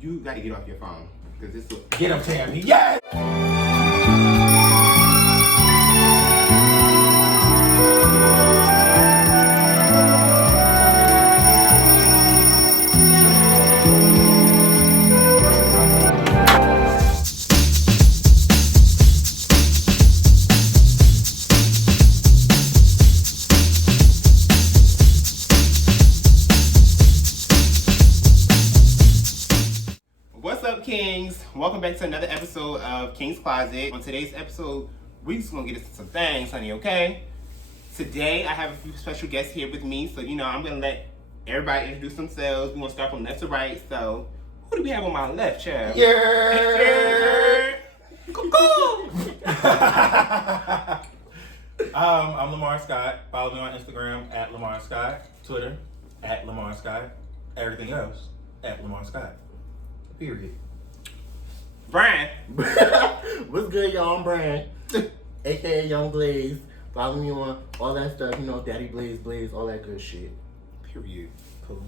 You gotta get off your phone because this will Get him, Tammy. Yes! What's up, Kings? Welcome back to another episode of King's Closet. On today's episode, we're just gonna get into some things, honey, okay? Today, I have a few special guests here with me, so I'm gonna let everybody introduce themselves. We're gonna start from left to right. So, who do we have on my left, Chad? Yeah. I'm Lamar Scott. Follow me on Instagram at Lamar Scott, Twitter at Lamar Scott, everything else at Lamar Scott. Period. Brian. What's good, y'all? I'm Brian, aka Young Blaze. Follow me on all that stuff, Daddy Blaze, all that good shit. Period. Cool.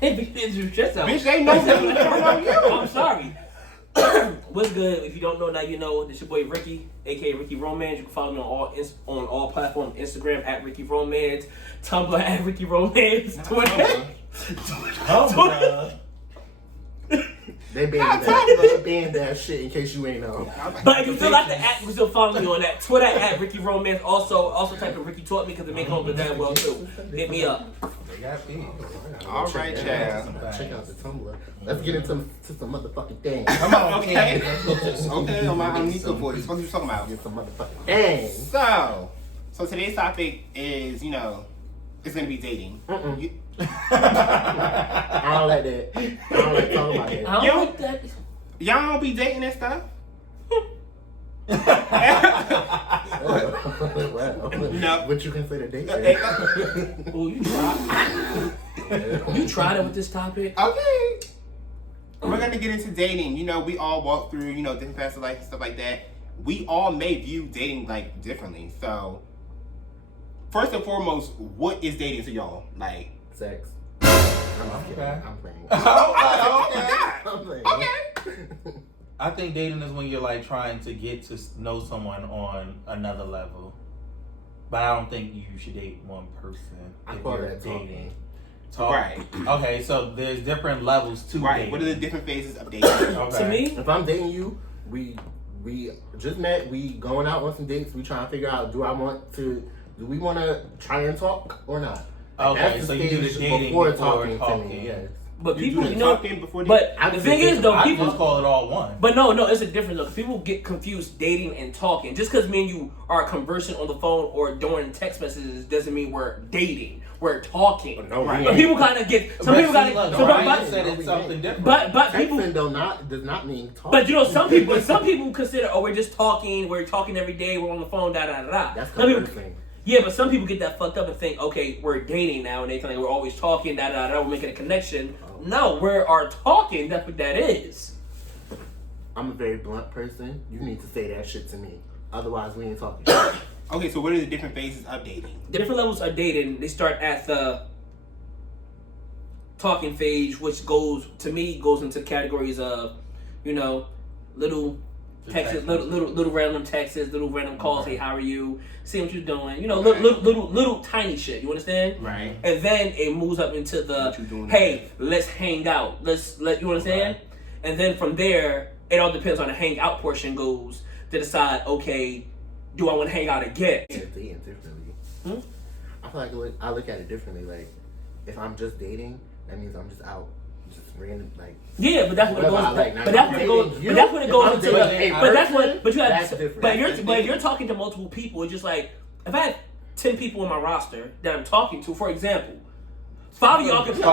Hey, big bitch, stress out. Bitch, they know nothing about you. I'm sorry. What's good? If you don't know now, you know. This your boy Ricky, aka Ricky Romance. You can follow me on all platforms: Instagram at Ricky Romance, Tumblr at Ricky Romance, Twitter. They banned that shit in case you ain't know. But if you still like the app, you can still follow me on that. Twitter at Ricky Romance. Also type in Ricky Taught Me because it make home with that well too. Hit me up. They got big. All right, Chad. Check out the Tumblr. Let's get into some motherfucking things. Come on, Okay. King. Okay, I'm Nico for this. What you talking about? Get some motherfucking things. So today's topic is, it's gonna be dating. You- I don't like that. I don't like talking about it. I don't like that. Y'all don't be dating and stuff? Well, No. what you consider dating? Oh, you tried. You tried it with this topic. Okay. We're gonna get into dating. We all walk through, different paths of life and stuff like that. We all may view dating like differently. So, first and foremost, what is dating to y'all? Like, Sex. I'm kidding. Okay. I'm playing. oh I'm playing. my God. Okay. I think dating is when you're like trying to get to know someone on another level. But I don't think you should date one person I if call you're that dating. Right. Okay, so there's different levels to Right. dating. What are the different phases of dating? Okay. To me, If I'm dating you, we just met. We going out on some dates. We trying to figure out do we want to try and talk or not? Okay, That's so the you do the stage dating before before talking to talking. me. Yes. but You people, do the talking before dating? But I the just thing think is, though, I people. just call it all one. But no, it's a difference though. People get confused dating and talking. Just because me and you are conversing on the phone or during text messages doesn't mean we're dating. We're talking. No, Right. we But ain't. people kind of get. Some But people see, kind look, of. Ryan said it's something different. But people. Texting does not mean talking. But some people consider, we're just talking. We're talking every day. We're on the phone. Da da da da. That's Some people- conversing. Yeah, but some people get that fucked up and think, okay, we're dating now, and they think we're always talking. Da da da. We're making a connection. No, we are talking. That's what that is. I'm a very blunt person. You need to say that shit to me. Otherwise, we ain't talking. Okay, so what are the different phases of dating? The different levels of dating, they start at the talking phase, which goes into categories of, little texts, little random texts, little random calls. Hey, how are you? See what you're doing. Little tiny shit. You understand? Right. And then it moves up into the What you doing hey, let's hang out. You understand? Right. And then from there, it all depends on the hang out portion goes to decide. Okay, do I want to hang out again? Dating differently. I feel like I look at it differently. Like, if I'm just dating, that means I'm just out, just random, like. Yeah, but that's what it Whatever goes. I like. But that's what it goes. But that's what it goes into. But that's what. But you That's have. different. But you're talking to multiple people. It's just like if I had 10 people in my roster that I'm talking to. For example, 5 of y'all can. No.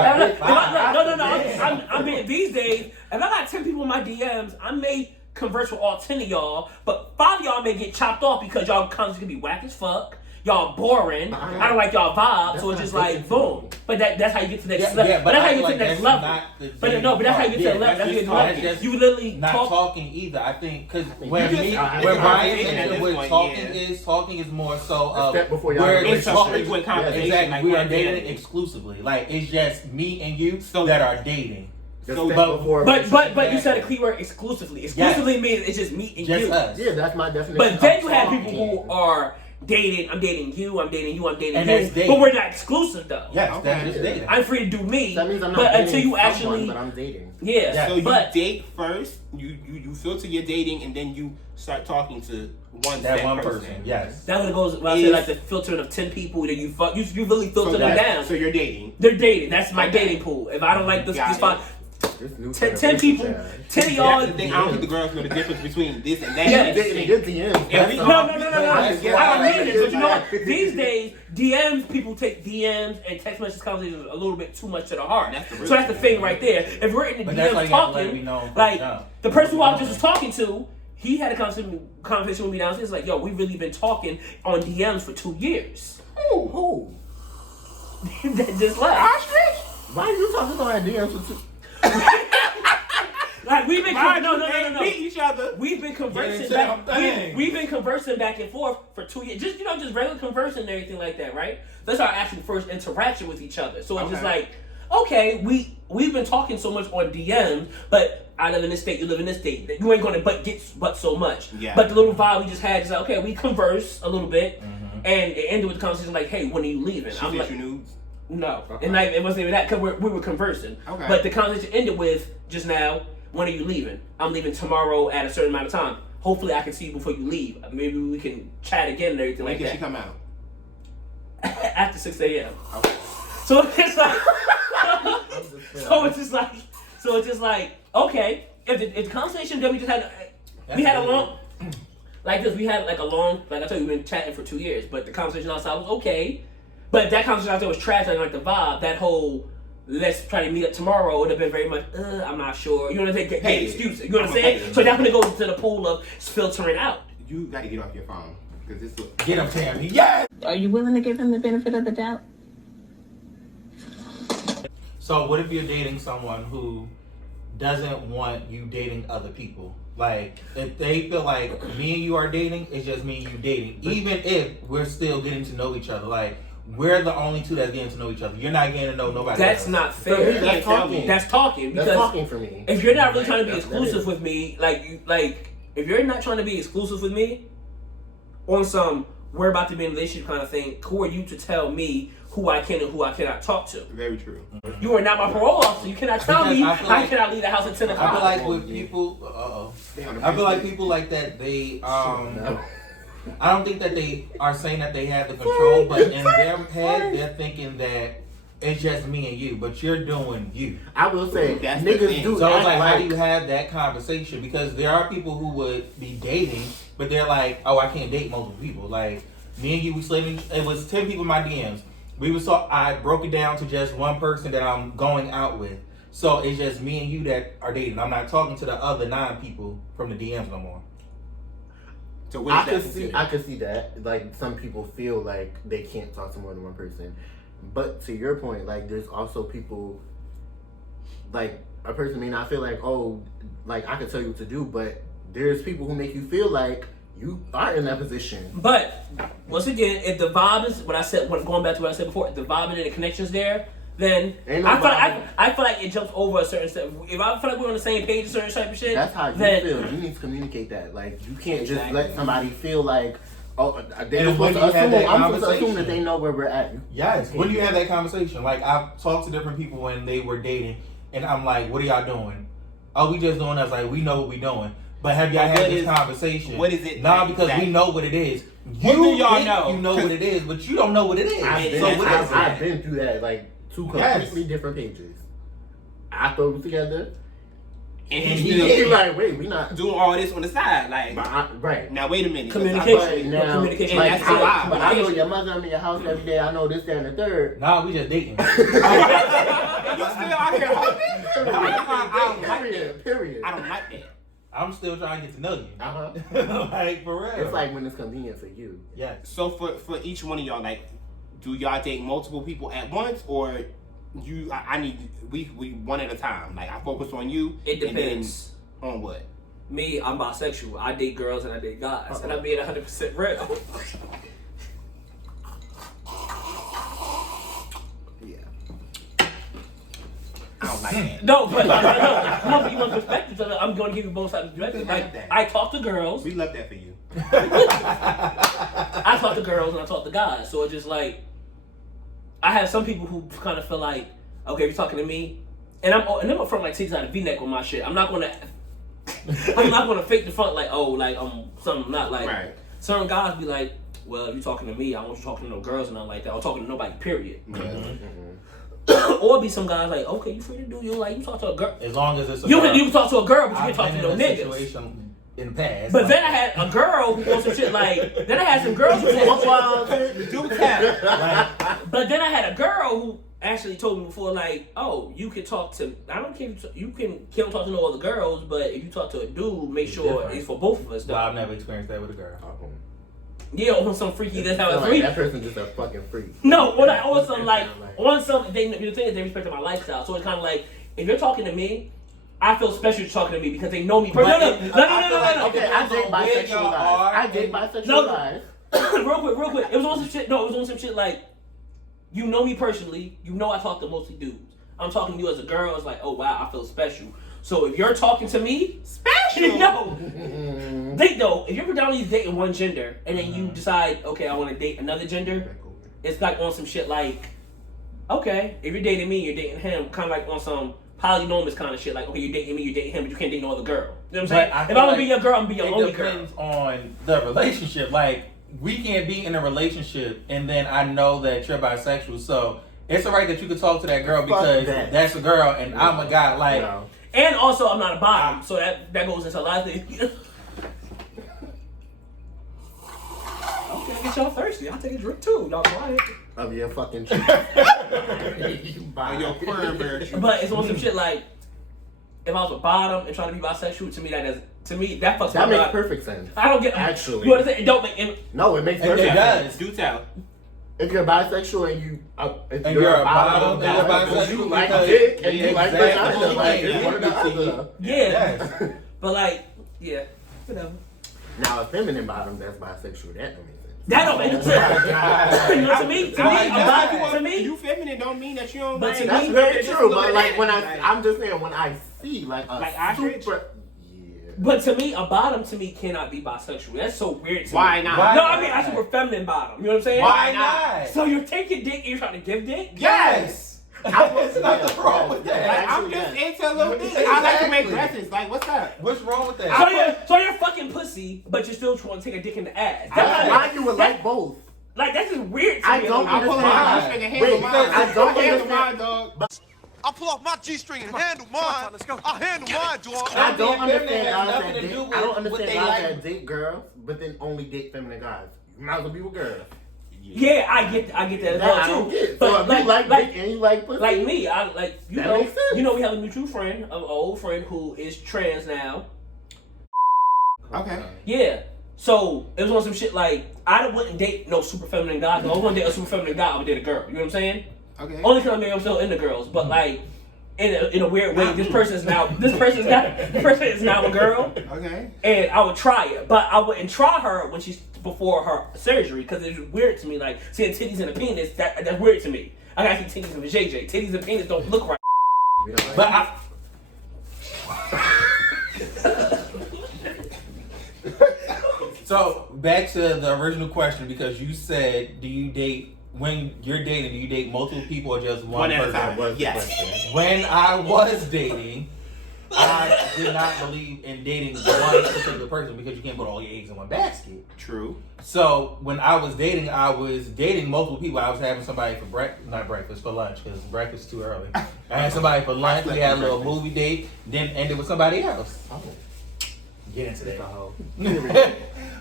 I mean, these days, if I got 10 people in my DMs, I may converse with all 10 of y'all, but 5 of y'all may get chopped off because y'all constantly gonna be whack as fuck. Y'all boring. I don't like y'all vibe, so it's just like boom. But that's how you get to the next Yeah, level. yeah, but that's how you get to like the next that's level. not the But dating no, but that's how you part. get to the level. that's That's just how you talking. get to you literally Not talk. talking either. I think because You where just- me, I- where I- Brian I- mentioned at where this point, talking is more so A step before y'all where relationship. It's a talking. frequent conversation. Exactly, like we we're are dating dating. exclusively. Like it's just me and you So- that are dating. The So, step but- before a But relationship. you said a key word exclusively. Exclusively means it's just me and Just you. us. Yeah, that's my definition. But then you of have talking. people who are dating. I'm dating you. I'm dating you. I'm dating And you. that's dating. But we're not exclusive though. Yes, Okay. that's just dating. I'm free to do me. That means I'm not but dating until you someone, actually, but I'm dating. yeah. Yeah. So you but date first, you filter your dating, and then you start talking to That said one person. Yes. that's what it goes. When I say like the filtering of 10 people that you fuck, you really filter So, them down. so you're dating. They're dating. That's my Okay. dating pool. If I don't like this, Got this it. fine. This new 10 people, 10 of y'all. That's the thing. I don't think the girls know the difference between this and that. Yeah. They just Dating think- good DMs. Yeah, we- No. I don't That's mean it, but you know what? These days, DMs, people take DMs and text message conversations a little bit too much to the heart. That's the real So that's the thing right there. If we're in the But that's why DMs you have to let me talking, know from like the jump. the person who I just was talking to, he had a conversation with me downstairs. Like, yo, we've really been talking on DMs for 2 years. Who? That just left. Why are you talking about DMs with two? Like we've been Why no. they meet each other? We've been conversing into back. them things. We've been conversing back and forth for 2 years. Just just regular conversing and everything like that, right? That's our actual first interaction with each other. So it's just Okay. like, okay, we've been talking so much on DMs, but I live in this state, you live in this state. You ain't gonna but so much. Yeah. But the little vibe we just had is like, okay, we converse a little bit, and it ended with the conversation like, hey, when are you leaving? She I'm sent like, you nudes. no, Okay. and like, it wasn't even that because we were conversing. Okay. But the conversation ended with just now. When are you leaving? I'm leaving tomorrow at a certain amount of time. Hopefully, I can see you before you leave. Maybe we can chat again and everything When like can that. she come out? After 6 a.m. Okay. So it's like, so it's just like, okay. If the conversation that we just had, we had a long, like this. We had like a long, like I told you, we've been chatting for 2 years. But the conversation outside was okay. But if that conversation outside was trash. I like the vibe. That whole let's try to meet up tomorrow would have been very much. I'm not sure. You know what I'm saying? Get excuses. You know what I'm saying? So that's when it goes into the pool of filtering out. You got to get off your phone because this look. Get him, Tammy. Yes. Are you willing to give him the benefit of the doubt? So what if you're dating someone who doesn't want you dating other people? Like if they feel like me and you are dating, it's just me and you dating. Even if we're still getting to know each other, like we're the only two that's getting to know each other. You're not getting to know nobody That's else. not For me, fair. that's talking. That's talking because That's talking for me. if you're not really trying to be That's what it exclusive is. with me, like if you're not trying to be exclusive with me on some we're about to be in a relationship kind of thing, who are you to tell me who I can and who I cannot talk to? Very true. You are not my parole officer. You cannot tell Because me I feel how like- can I leave the house at 10 I o'clock. feel like with people, I feel like people like that. They No. I don't think that they are saying that they have the control, but in their head, they're thinking that it's just me and you, but you're doing you. I will say, That's the niggas thing. do So act it's like, how like do you have that conversation? Because there are people who would be dating, but they're like, oh, I can't date multiple people. Like, me and you, we slid in, it was 10 people in my DMs. I broke it down to just one person that I'm going out with. So it's just me and you that are dating. I'm not talking to the other 9 people from the DMs no more. So what I is that could see, considered? I could see that. Like some people feel like they can't talk to more than one person, but to your point, like there's also people, like a person may not feel like, oh, like I could tell you what to do, but there's people who make you feel like you are in that position. But once again, if the vibe is what I said, going back to what I said before, if the vibe and the connection's there, then Ain't no I feel like it jumps over a certain step. If I feel like we're on the same page, a certain type of shit, That's how you then feel. You need to communicate that. Like you can't just Exactly. let somebody feel like, oh, they're And when supposed to you have assume. that I'm supposed to assume conversation- that they know where we're at. Yes. When do you have that conversation? Like, I've talked to different people when they were dating, and I'm like, what are y'all doing? Oh, we just doing us. Like, we know what we doing. But have y'all But had what this is- conversation? what is it Nah, that- because that- we know what it is. What do y'all think know? You know what it is, but you don't know what it is. I've been, So what is it? I've been through that. Like 2 completely different pages. I throw it together. And And he's he still He's like, wait, we not. doing all this on the side. Like, Right. now wait a minute. Communication. But now, Communication. like, That's how I- but I know your mother. I'm in your house every day. I know this, that, and the third. Nah, we just dating. You still out here hoping? I don't like that. Period. I don't like that. I'm still trying to get to know you. Uh-huh. Like, for real. It's like when it's convenient for you. yes. So for each one of y'all, like, do y'all date multiple people at once, or I need we one at a time? Like I focus on you. It depends. And then on what? Me, I'm bisexual. I date girls and I date guys, and I'm being 100% real. I don't like that. No, but no. You want perspective, so I'm going to give you both sides of the perspective. Like, I talk to girls. We love that for you. I talk to girls and I talk to guys. So it's just like, I have some people who kind of feel like, okay, if you're talking to me, and I'm from like titties out of V-neck with my shit. I'm not gonna fake the front like, oh, like I'm something not like. Right. Certain guys be like, well, if you talking to me, I don't want you talking to no girls and nothing like that. I'm talking to nobody, period. Or be some guys like, okay, you free to do you like you talk to a girl. As long as it's a you girl. can talk to a girl, but you I've can't talk to been no in a niggas. situation in the past. But like then I had a girl who wants some shit like. Then I had some girls who Do tell. But then I had a girl who actually told me before, like, oh, you can talk to. I don't care. You can't talk to no other girls, but if you talk to a dude, make sure it's for both of us. Though. Well, I've never experienced that with a girl. Yeah, on some freaky. That's how it's like freaky. that person just a fucking freak. No, on some like on some. The thing is, they respect my lifestyle. So it's kind of like if you're talking to me, I feel special talking to me because they know me. No. Okay, I date bisexual guys. I date bisexual guys. Real quick. It was on some shit. No, it was on some shit like, you know me personally. You know I talk to mostly dudes. I'm talking to you as a girl. It's like, oh wow, I feel special. So if you're talking to me, special. No. If you're predominantly dating one gender and then you decide, okay, I want to date another gender, it's like on some shit like, okay, if you're dating me, you're dating him, kind of like on some polynomous kind of shit. Like, okay, you're dating me, you're dating him, but you can't date no other girl. You know what I'm saying? If I'm gonna be your girl, I'm gonna be your only girl. It depends on the relationship. Like, we can't be in a relationship and then I know that you're bisexual, so it's alright that you could talk to that girl because that's a girl and I'm a guy. Like. No. And also, I'm not a bottom, so that goes into a lot of things. Okay, I get y'all thirsty. I'll take a drink too. Y'all quiet. Of your fucking shit. Your cranberry juice. But it's on some shit like, if I was a bottom and trying to be bisexual, to me that fucks that my makes perfect sense. I don't get actually. You understand? It don't make. No, it makes perfect sense. It does. Do tell. If you're bisexual and you're a bottom, then you're bisexual, you like dick and you like vagina, like it's one or the other. Yeah. But like, yeah, whatever. Now a feminine bottom that's bisexual, that don't make sense. That don't make sense. You know, to me, you feminine don't mean that you don't. But to That's me, very true. But like I'm just saying when I see like a super. But to me, a bottom to me cannot be bisexual. That's so weird to me. Why not? I mean, I super feminine bottom. You know what I'm saying? Why not? So you're taking dick and you're trying to give dick? Yes. There's nothing wrong with that. Like, I'm just into a little dick. I like to make dresses. Like, what's up? What's wrong with that? So you're fucking pussy, but you're still trying to take a dick in the ass. Why you would like both? Like, that's just weird to me. I don't understand. I don't understand, dog. I'll pull off my G-string and handle mine. Let's go. I'll handle mine, dog. I don't understand guys that date. I don't understand guys that date girls, but then only date feminine guys. You might as well be with girls. Yeah, I get that as well too. I don't get. But So if you like dick and you like pussy, like me, I like you that know. makes sense. You know, we have a mutual friend, an old friend who is trans now. Okay. Yeah. So it was on some shit like I wouldn't date no super feminine guy. If I want to date a super feminine guy, I would date a girl. You know what I'm saying? Okay. Only because I'm still into girls, but like in a weird way, this person is now a girl. Okay. And I would try it, but I wouldn't try her when she's before her surgery because it's weird to me. Like seeing titties and a penis, that's weird to me. I gotta see titties and a JJ. Titties and penis don't look right. But So back to the original question, because you said, do you date when you're dating? Do you date multiple people or just one At a person? time. Yes. When I was dating, I did not believe in dating one particular person because you can't put all your eggs in one basket. True. So when I was dating multiple people. I was having somebody for for lunch because breakfast is too early. I had somebody for lunch. We had a little movie date. Then ended with somebody else. Get into that.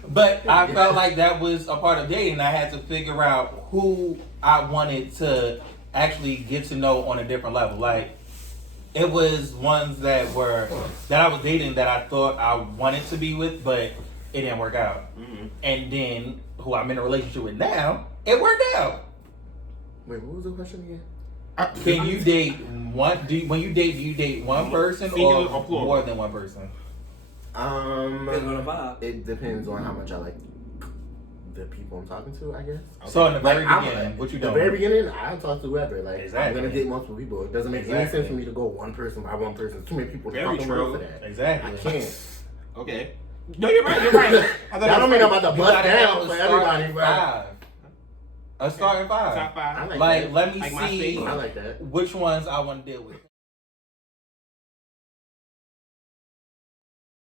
But I felt like that was a part of dating. I had to figure out who I wanted to actually get to know on a different level. Like, it was ones that I was dating that I thought I wanted to be with, but it didn't work out. Mm-hmm. And then who I'm in a relationship with now, it worked out. Wait, what was the question again? Can you date one? Do you date one person Singular or or plural? more than one person? Depends on the vibe. It depends on how much I like the people I'm talking to, I guess. So in the very Like, beginning, what you The doing? very beginning, I'll talk to whoever. Like, Exactly. I'm gonna date multiple people. It doesn't make any Exactly. sense for me to go one person by one person. It's too many people in the Very fucking true. world for that. Exactly. I can't. Okay. No, you're right. You're right. I That don't mean I'm about to You bust gotta have down a for starting everybody, bro. five. A starting five. Top five. I like Like, that. let me Like my see thing. I like that. which ones I want to deal with.